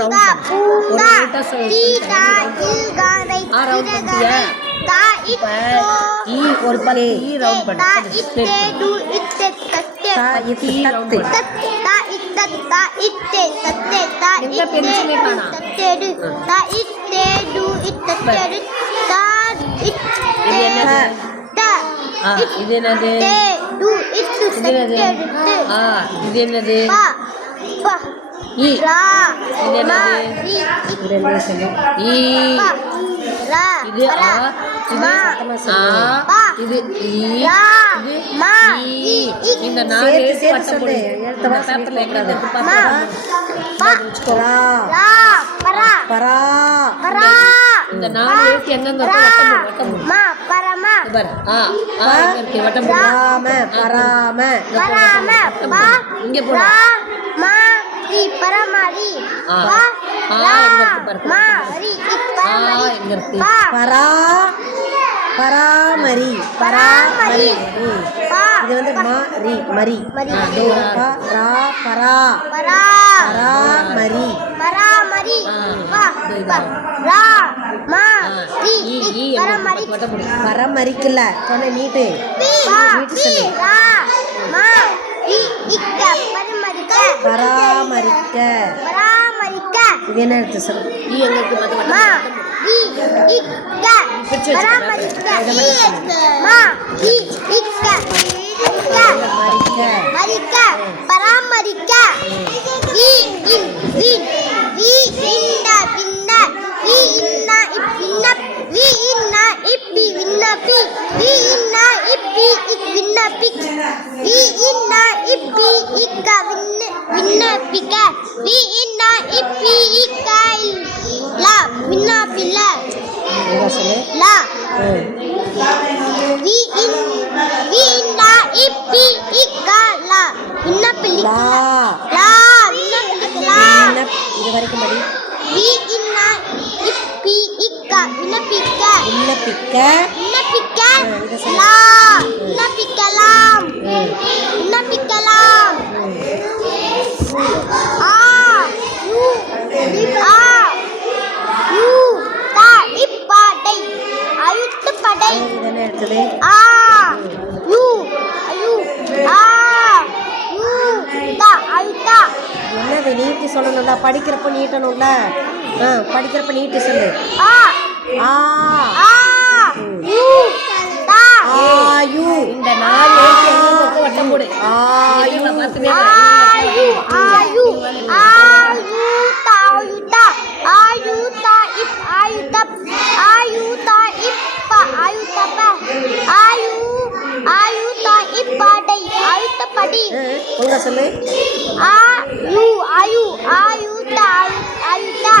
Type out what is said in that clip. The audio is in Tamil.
பூங்கா தீட்டா இல்காரை திரகரை தா இத்தோ ஒரு பல்லு ஈ ரவுண்ட் பண்ணு தா இத்தே டு இத்தே தத்தே தா இது தத்து தா இத்தே தா இத்தே தத்தே தா எங்க பென்சிலே காணா தத்தேடு தா இத்தே டு இத்தத்தேடு தா இது என்னது தா இது என்னது தே டு இத்து இது என்னது தத்தேடு இது என்னது பா பா ஈ லா இது என்னது ரி இது என்ன சொல்லு ஈ பா லா இது பரா மா பா இது ஈ லா இது மா ஈ இந்த நாலு எழுத்து பட்டம் போடு இந்த பேப்பர்ல எங்க இருக்கு மா பாத்தா பா வெச்சுக்கோடா லா பரா பரா பரா இந்த நாலு எழுத்து எங்க இருக்கு வட்டம் போடு மா பரமா பாரு எங்க இருக்கு வட்டம் போடு ராம பராம பராம பா இங்க போடு ரா மா ரி பரமாரி பா லா மா ரி பரமாரி எங்க இருக்கு பா பரா பராமரி பராமரி பா இது வந்து மா ரி மரி பா ரா பரா பரா பராமரி பராமரி பா பா ரா மா ரி பரமரி பராமரிக்கல சொன்ன நீட்டு பா நீட்டு சொல்லு ரா மா ரி இக்க பரமரிக்க பராமரிக்க பராமரிக்க இது என்ன எடுத்து சொல்லு ஈ எங்க இருக்கு மா ரி இக்க பராமரிக்க மா ரி இக்க மரிக்க பராமரிக்க வி இன் வின் வி இன்ன வின்ன வி இன்ன இப்பின்ன வி இன்ன இப்பி விண்ணப்பி வி இன்ன இப்பி விண்ணப்பி வி இன்ன இப்பி இக்க விண்ணப்பிக்க வி இன்ன இப்பி இக்க லா விண்ணப்பில்ல லா வி இன்ன இப்பி இக்க லா விண்ணப்பில்ல லா விண்ணப்பில்ல இது வரைக்கும் படி வி இன்ன இப்பி இக்க விண்ணப்பிக்க விண்ணப்பிக்க விண்ணப்பிக்க லா விண்ணப்பிக்கலாம் விண்ணப்பிக்கலாம் தா இப்பாடை அழுத்து படை இதென்ன எடுத்தது தா அழுத்தா என்னது நீட்டி சொல்லணும்ல படிக்கிறப்ப நீட்டணும்ல படிக்கிறப்ப நீட்டு சொல்லு ஆ ஆ ஆ யூ தா ஆயு இந்த நாலு எழுத்து எங்க இருக்கு வட்டம் போடு ஆயு ஆயு ஆயு ஆயு தாயுதா ஆயுதா இப் ஆயுதப் ஆயுதா இப்ப ஆயுதப்ப ஆயு ஆயுதா இப்பாடை ஆயுதப்படி உங்க சொல்லு ஆயு ஆயு ஆயுதா ஆயுதா